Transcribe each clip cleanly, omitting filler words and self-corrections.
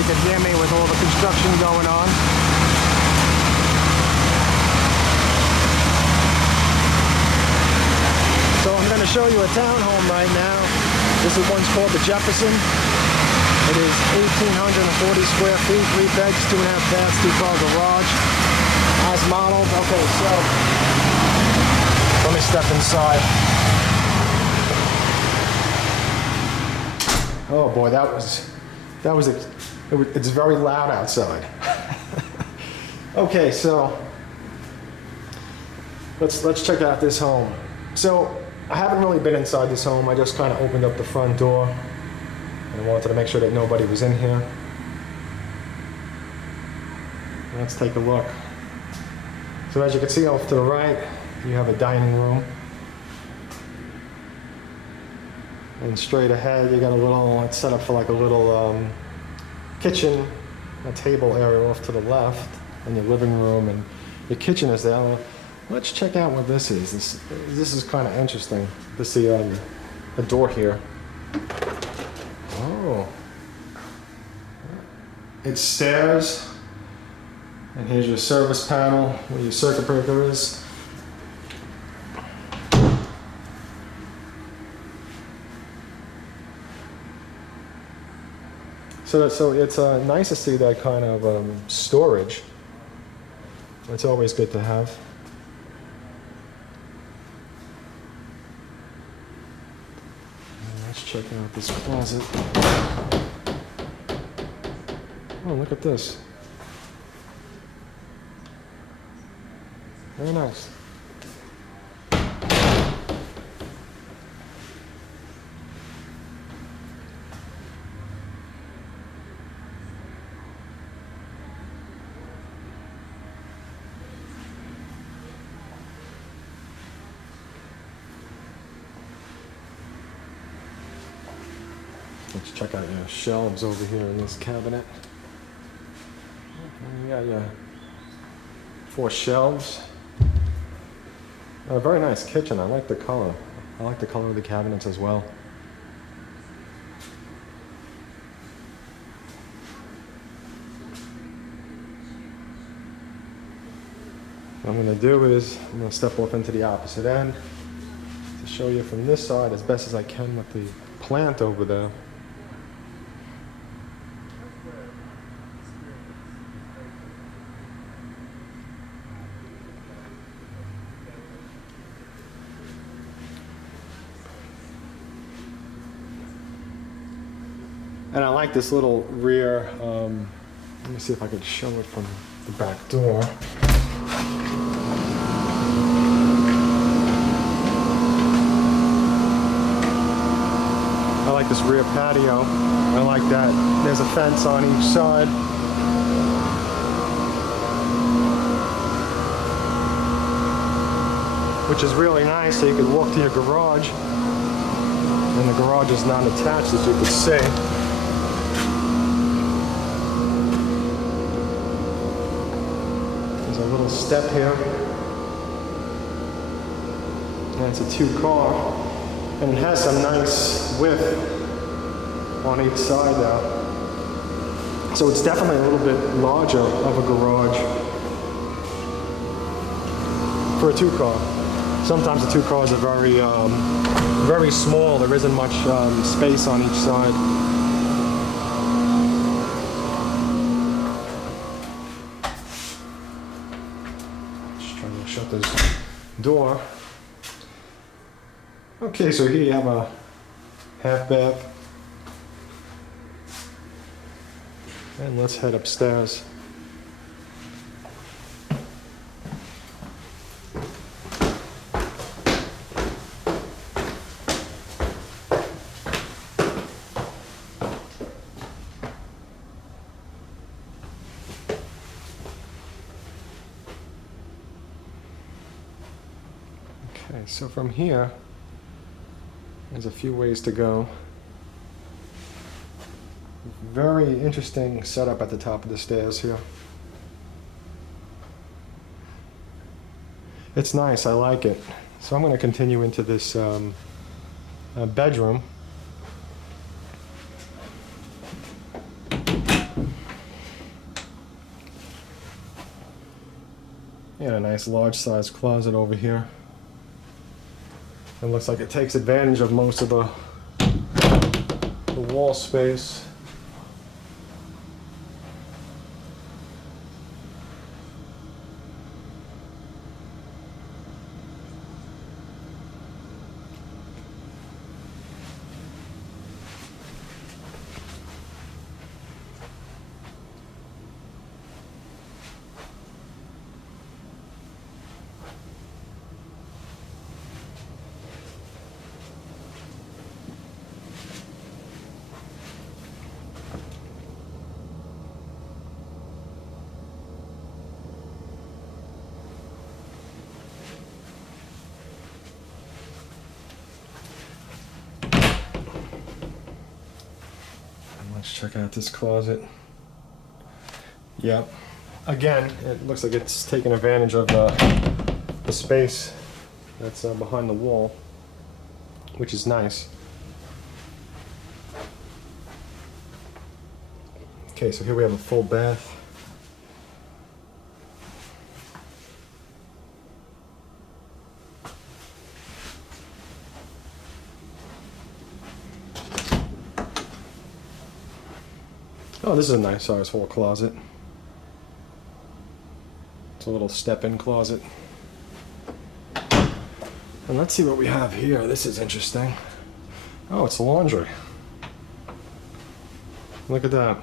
nobody could hear me with all the construction going on. So I'm going to show you a townhome right now. This one's called the Jefferson. It is 1,840 square feet, 3 beds, 2.5 baths, 2-car garage. As modeled. Okay, so let me step inside. Oh boy, it's very loud outside. Okay, so let's check out this home. So I haven't really been inside this home. I just kind of opened up the front door and I wanted to make sure that nobody was in here. Let's take a look. So as you can see off to the right, you have a dining room. And straight ahead, you got a little, it's set up for like a little kitchen, a table area off to the left, and your living room, and your kitchen is there. Let's check out what this is. This is kind of interesting to see a door here. Oh. It's stairs, and here's your service panel where your circuit breaker is. So it's nice to see that kind of storage. It's always good to have. Let's check out this closet. Oh, look at this. Very nice. Let's check out your shelves over here in this cabinet. And you got your 4 shelves. A very nice kitchen. I like the color. I like the color of the cabinets as well. What I'm going to do is I'm going to step off into the opposite end to show you from this side as best as I can with the plant over there. And I like this little rear, let me see if I can show it from the back door. I like this rear patio. I like that there's a fence on each side. Which is really nice, so you can walk to your garage. And the garage is not attached, as you can see. There's a little step here. And it's a 2-car. And it has some nice width on each side there. So it's definitely a little bit larger of a garage for a 2-car. Sometimes the 2 cars are very small. There isn't much space on each side. Just trying to shut this door. Okay, so here you have a half bath. And let's head upstairs. Okay, so from here, there's a few ways to go. Very interesting setup at the top of the stairs here. It's nice, I like it. So I'm going to continue into this bedroom. And a nice large size closet over here. It looks like it takes advantage of most of the wall space. Let's check out this closet. Yep. Again, it looks like it's taking advantage of the space that's behind the wall, which is nice. Okay, so here we have a full bath. Oh, this is a nice size hall closet. It's a little step-in closet. And let's see what we have here. This is interesting. Oh, it's the laundry. Look at that.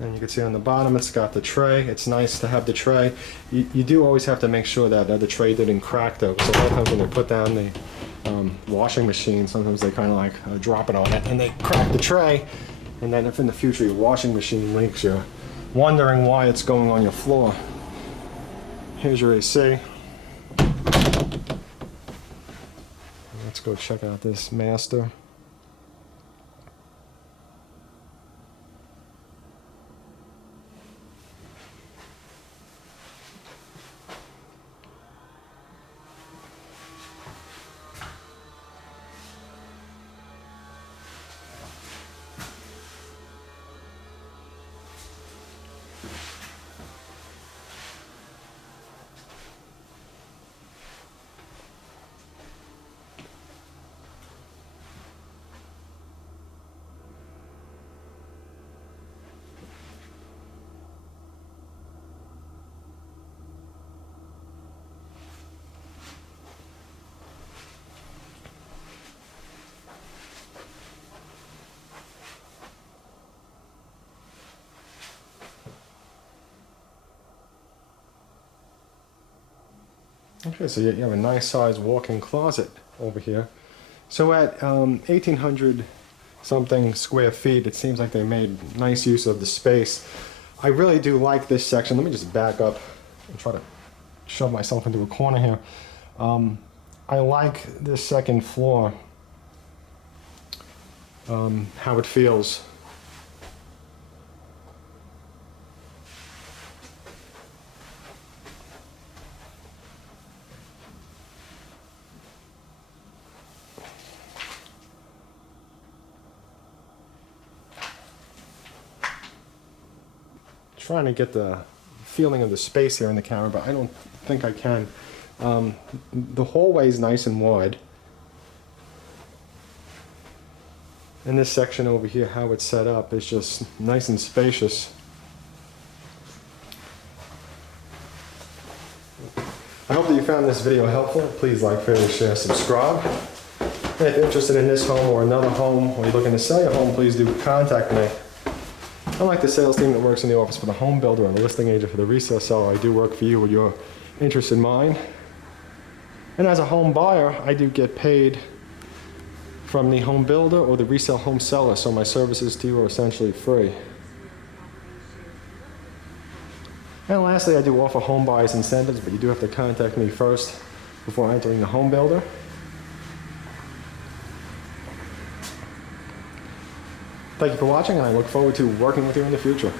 And you can see on the bottom it's got the tray. It's nice to have the tray. You do always have to make sure that the tray didn't crack though, because a lot of times when they put down the washing machine, sometimes they kind of like drop it on it and they crack the tray, and then if in the future your washing machine leaks, you're wondering why it's going on your floor. Here's your AC. Let's go check out this master. Okay, so you have a nice size walk-in closet over here. So at 1,800 something square feet, it seems like they made nice use of the space. I really do like this section. Let me just back up and try to shove myself into a corner here. I like this second floor, how it feels. Trying to get the feeling of the space here in the camera, but I don't think I can. The hallway is nice and wide. And this section over here, how it's set up, is just nice and spacious. I hope that you found this video helpful. Please like, favorite, share, subscribe. And if you're interested in this home or another home, or you're looking to sell your home, please do contact me. Unlike the sales team that works in the office for the home builder or the listing agent for the resale seller, I do work for you with your interest in mind. And as a home buyer, I do get paid from the home builder or the resale home seller, so my services to you are essentially free. And lastly, I do offer home buyers incentives, but you do have to contact me first before entering the home builder. Thank you for watching, and I look forward to working with you in the future.